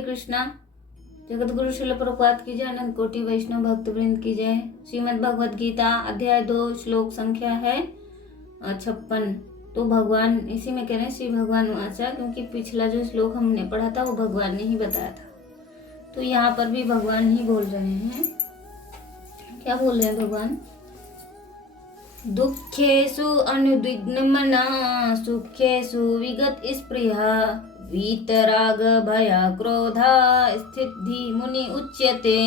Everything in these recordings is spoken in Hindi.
कृष्णा। जगत गुरु श्रील प्रभुपाद की जय, अनंत कोटि वैष्णव भक्त वृंद की जय। श्रीमद् भगवद गीता अध्याय 2 श्लोक संख्या है 56। तो भगवान इसी में कह रहे हैं श्री भगवान वाचा, क्योंकि पिछला जो श्लोक हमने पढ़ा था वो भगवान ने ही बताया था। तो यहाँ पर भी भगवान ही बोल रहे हैं। क्या बोल रहे हैं भगवान? दुखेषु अनुद्विग्नमना सुखेषु विगत स्पृहा वीतराग भया क्रोधा स्थिति मुनि उच्यते।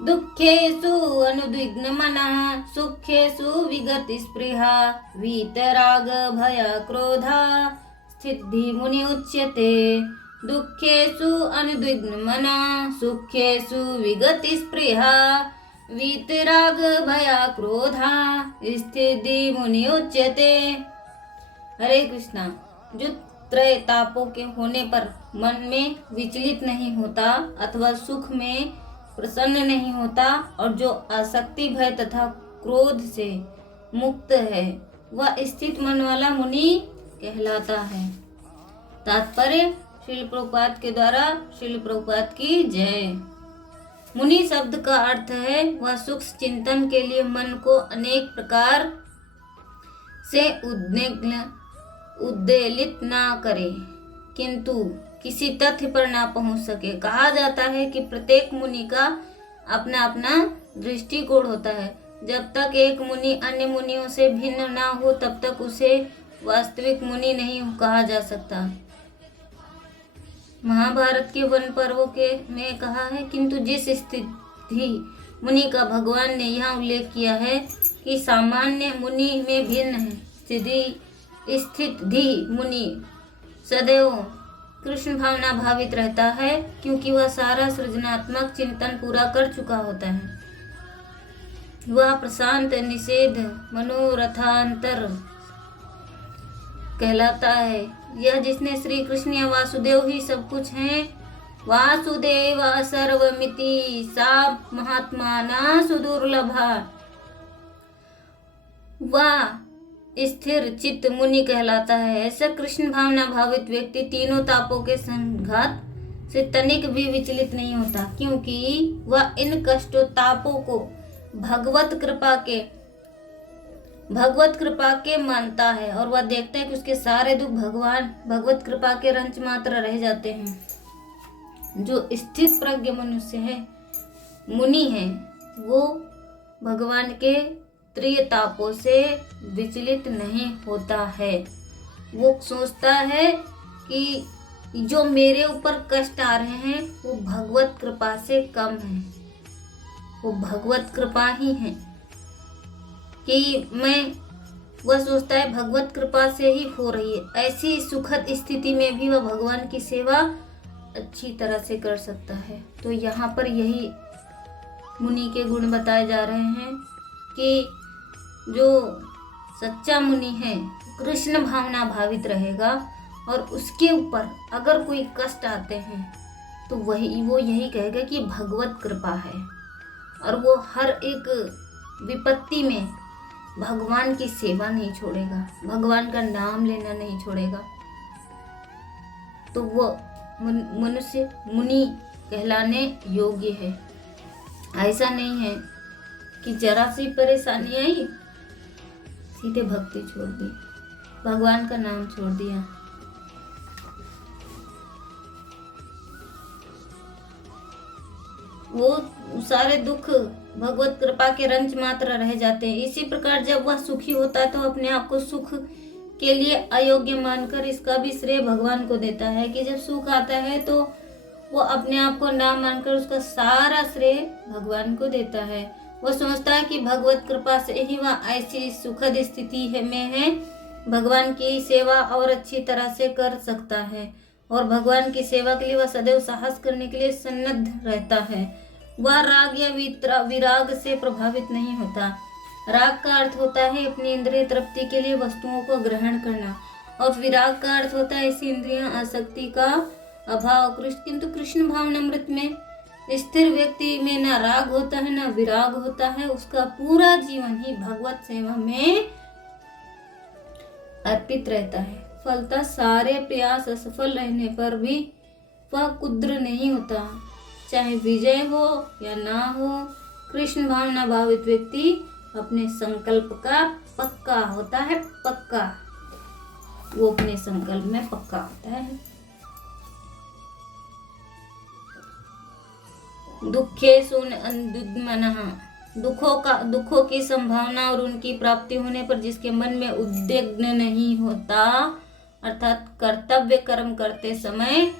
दुखेषु अनुद्विग्नमना सुखेषु विगत स्पृहा वीतराग भया क्रोधा स्थिति मुनि उच्यते। दुखेषु अनुद्विग्नमना सुखेषु विगत स्पृहा वीतराग भया क्रोधा स्थिति मुनि उच्यते। हरे कृष्णा। जो त्रय तापों के होने पर मन में विचलित नहीं होता अथवा सुख में प्रसन्न नहीं होता और जो आसक्ति भय तथा क्रोध से मुक्त है वह स्थित मन वाला मुनि कहलाता है। तात्पर्य श्रील प्रभुपाद के द्वारा श्रील प्रभुपाद की जय। मुनि शब्द का अर्थ है वह सूक्ष्म चिंतन के लिए मन को अनेक प्रकार से उद्वेलित ना करे किंतु किसी तथ्य पर ना पहुंच सके। कहा जाता है कि प्रत्येक मुनि का अपना अपना दृष्टिकोण होता है। जब तक एक मुनि अन्य मुनियों से भिन्न ना हो तब तक उसे वास्तविक मुनि नहीं कहा जा सकता। महाभारत के वन पर्वों के में कहा है, किंतु जिस स्थिति मुनि का भगवान ने यहाँ उल्लेख किया है कि सामान्य मुनि में भिन्न है, स्थित मुनि सदैव कृष्ण भावना भावित रहता है, क्योंकि वह सारा सृजनात्मक चिंतन पूरा कर चुका होता है। वह प्रशांत निषेध मनोरथांतर कहलाता है। यह जिसने श्री कृष्ण या वासुदेव ही सब कुछ हैं, वासुदेव सर्वमिति सा महात्मा ना सुदुर्लभा, वह स्थिर चित्त मुनि कहलाता है। ऐसा कृष्ण भावना भावित व्यक्ति तीनों तापों के संघात से तनिक भी विचलित नहीं होता, क्योंकि वह इन कष्टों तापों को भगवत कृपा के मानता है और वह देखता है कि उसके सारे दुख भगवत कृपा के रंच मात्र रह जाते हैं। जो स्थित प्रज्ञ मनुष्य है, मुनि है, वो भगवान के त्रिय तापों से विचलित नहीं होता है। वो सोचता है कि जो मेरे ऊपर कष्ट आ रहे हैं वो भगवत कृपा से कम है, वो भगवत कृपा ही है कि वह सोचता है भगवत कृपा से ही हो रही है। ऐसी सुखद स्थिति में भी वह भगवान की सेवा अच्छी तरह से कर सकता है। तो यहाँ पर यही मुनि के गुण बताए जा रहे हैं कि जो सच्चा मुनि है कृष्ण भावना भावित रहेगा और उसके ऊपर अगर कोई कष्ट आते हैं तो वो यही कहेगा कि भगवत कृपा है, और वो हर एक विपत्ति में भगवान की सेवा नहीं छोड़ेगा, भगवान का नाम लेना नहीं छोड़ेगा। तो वो मनुष्य मुनि कहलाने योग्य है। ऐसा नहीं है कि जरा सी परेशानी आई सीधे भक्ति छोड़ दी, भगवान का नाम छोड़ दिया। वो सारे दुख भगवत कृपा के रंच मात्र रह जाते हैं। इसी प्रकार जब वह सुखी होता है तो अपने आप को सुख के लिए अयोग्य मानकर इसका भी श्रेय भगवान को देता है कि जब सुख आता है तो वो अपने आप को ना मानकर उसका सारा श्रेय भगवान को देता है। वो सोचता है कि भगवत कृपा से ही वह ऐसी सुखद स्थिति में है, भगवान की सेवा और अच्छी तरह से कर सकता है और भगवान की सेवा के लिए वह सदैव साहस करने के लिए सन्नद्ध रहता है। वह राग या विराग से प्रभावित नहीं होता। राग का अर्थ होता है अपनी इंद्रिय तृप्ति के लिए वस्तुओं को ग्रहण करना, और विराग का अर्थ होता है ऐसी इंद्रियां आसक्ति का अभाव। किंतु कृष्ण भावनामृत में स्थिर व्यक्ति में ना राग होता है ना विराग होता है, उसका पूरा जीवन ही भगवत सेवा में अर्पित रहता है। फलतः सारे प्रयास असफल रहने पर भी वह कुद्र नहीं होता, चाहे विजय हो या ना हो। कृष्ण भावना भावित व्यक्ति अपने संकल्प का पक्का होता है, पक्का, वो अपने संकल्प में पक्का होता है। दुखेषु अनुद्विग्नः, दुखों की संभावना और उनकी प्राप्ति होने पर जिसके मन में उद्विग्न नहीं होता, अर्थात कर्तव्य कर्म करते समय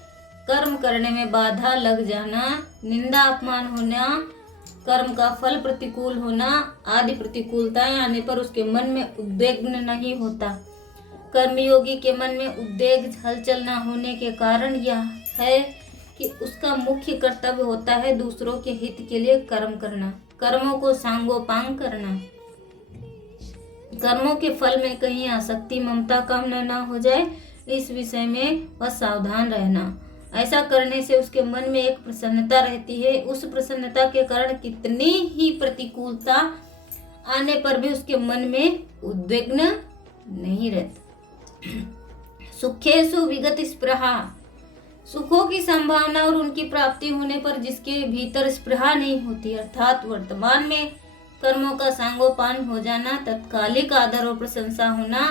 कर्म करने में बाधा लग जाना, निंदा अपमान होना, कर्म का फल प्रतिकूल होना आदि प्रतिकूलताएं आने पर उसके मन में उद्विग्न नहीं होता। कर्मयोगी के मन में उद्वेग हलचल न होने के कारण यह है कि उसका मुख्य कर्तव्य होता है दूसरों के हित के लिए कर्म करना, कर्मों को सांगोपांग करना। कर्मों के फल में कहीं आसक्ति ममता कामना न हो जाए, इस विषय में वह सावधान रहना। ऐसा करने से उसके मन में एक प्रसन्नता रहती है। उस प्रसन्नता के कारण कितनी ही प्रतिकूलता आने पर भी उसके मन में उद्विग्न नहीं रहता। सुखेषु विगत स्पृहा, सुखों की संभावना और उनकी प्राप्ति होने पर जिसके भीतर स्पृहा नहीं होती, अर्थात वर्तमान में कर्मों का सांगोपान हो जाना, तत्कालिक आदर और प्रशंसा होना,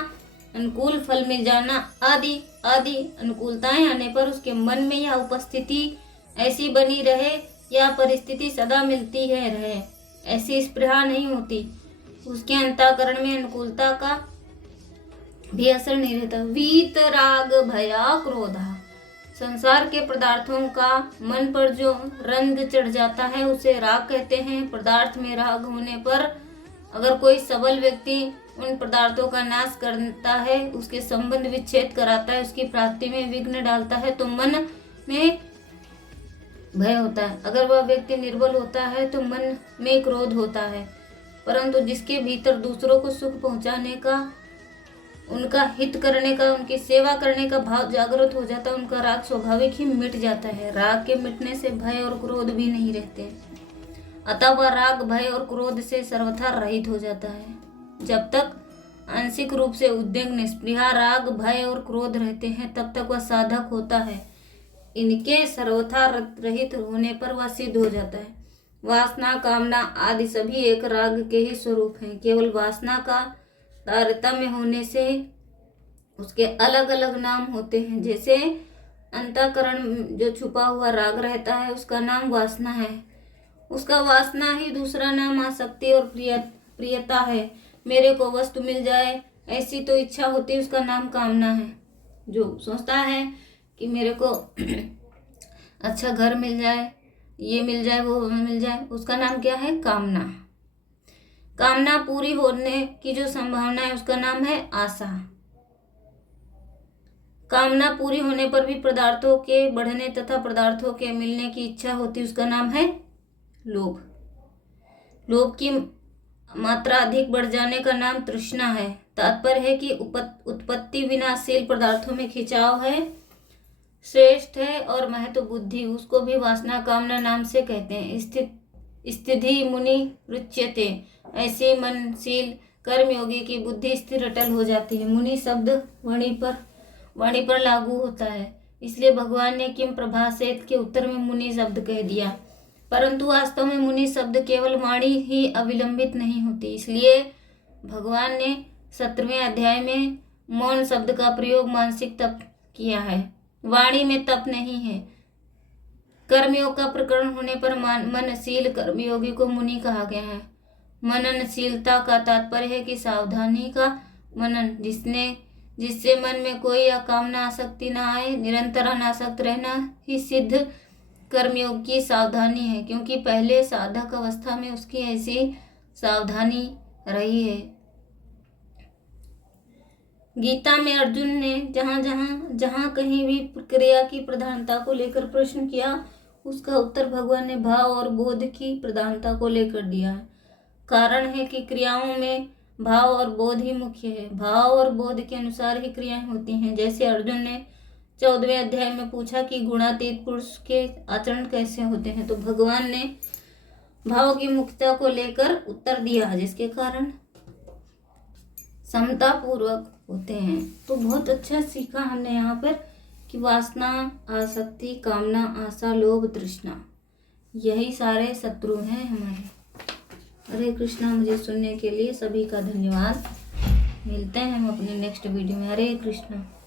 अनुकूल फल मिल जाना आदि आदि अनुकूलताएं आने पर उसके मन में यह उपस्थिति ऐसी बनी रहे या परिस्थिति सदा मिलती है रहे, ऐसी स्पृहा नहीं होती। उसके अंतःकरण में अनुकूलता का भी असर नहीं रहता। वीत राग भया क्रोधा, संसार के पदार्थों का मन पर जो रंग चढ़ जाता है उसे राग कहते हैं। पदार्थ में राग होने पर अगर कोई सबल व्यक्ति उन पदार्थों का नाश करता है, उसके संबंध विच्छेद कराता है, उसकी प्राप्ति में विघ्न डालता है तो मन में भय होता है। अगर वह व्यक्ति निर्बल होता है तो मन में क्रोध होता है। परंतु जिसके भीतर दूसरों को सुख पहुंचाने का, उनका हित करने का, उनकी सेवा करने का भाव जागृत हो जाता है, उनका राग स्वाभाविक ही मिट जाता है। राग के मिटने से भय और क्रोध भी नहीं रहते, अतः वह राग भय और क्रोध से सर्वथा रहित हो जाता है। जब तक आंशिक रूप से उद्वेग निस्पृहा राग भय और क्रोध रहते हैं तब तक वह साधक होता है। इनके सर्वथा रहित होने पर वह सिद्ध हो जाता है। वासना कामना आदि सभी एक राग के ही स्वरूप हैं। केवल वासना का तारतम्य होने से उसके अलग अलग नाम होते हैं। जैसे अंतःकरण जो छुपा हुआ राग रहता है उसका नाम वासना है, उसका वासना ही दूसरा नाम आसक्ति और प्रियता है। मेरे को वस्तु मिल जाए ऐसी तो इच्छा होती है, उसका नाम कामना है। जो सोचता है कि मेरे को अच्छा घर मिल जाए, ये मिल जाए, वो मिल जाए, उसका नाम क्या है? कामना। कामना पूरी होने की जो संभावना है उसका नाम है आशा। कामना पूरी होने पर भी पदार्थों के बढ़ने तथा पदार्थों के मिलने की इच्छा होती, उसका नाम है लोभ। लोभ की मात्रा अधिक बढ़ जाने का नाम तृष्णा है। तात्पर्य है कि उत्पत्ति विनाशील पदार्थों में खिंचाव है, श्रेष्ठ है और महत्व बुद्धि, उसको भी वासना कामना नाम से कहते हैं। स्थिति मुनि रुच्यते, ऐसी मनशील कर्मयोगी की बुद्धि स्थिर अटल हो जाती है। मुनि शब्द वाणी पर लागू होता है, इसलिए भगवान ने किम प्रभासेत के उत्तर में मुनि शब्द कह दिया। परंतु वास्तव में मुनि शब्द केवल वाणी ही अविलंबित नहीं होती, इसलिए भगवान ने 17वें अध्याय में मौन शब्द का प्रयोग मानसिक तप किया है। वाणी में तप नहीं है। कर्मयोग का प्रकरण होने पर मनशील कर्मयोगी को मुनि कहा गया है। मननशीलता का तात्पर्य है कि सावधानी का मनन, जिससे मन में कोई अकामना आसक्ति न आए। निरंतर अनासक्त रहना ही सिद्ध कर्मयोग की सावधानी है, क्योंकि पहले साधक अवस्था में उसकी ऐसी सावधानी रही है। गीता में अर्जुन ने जहाँ कहीं भी क्रिया की प्रधानता को लेकर प्रश्न किया, उसका उत्तर भगवान ने भाव और बोध की प्रधानता को लेकर दिया है। कारण है कि क्रियाओं में भाव और बोध ही मुख्य है। भाव और बोध के अनुसार ही क्रियाएं होती हैं। जैसे अर्जुन ने 14वें अध्याय में पूछा कि गुणातीत पुरुष के आचरण कैसे होते हैं, तो भगवान ने भाव की मुख्यता को लेकर उत्तर दिया, जिसके कारण समता पूर्वक होते हैं। तो बहुत अच्छा सीखा हमने यहाँ पर कि वासना, आसक्ति, कामना, आशा, लोभ, तृष्णा, यही सारे शत्रु हैं हमारे। हरे कृष्णा। मुझे सुनने के लिए सभी का धन्यवाद। मिलते हैं हम अपने नेक्स्ट वीडियो में। हरे कृष्णा।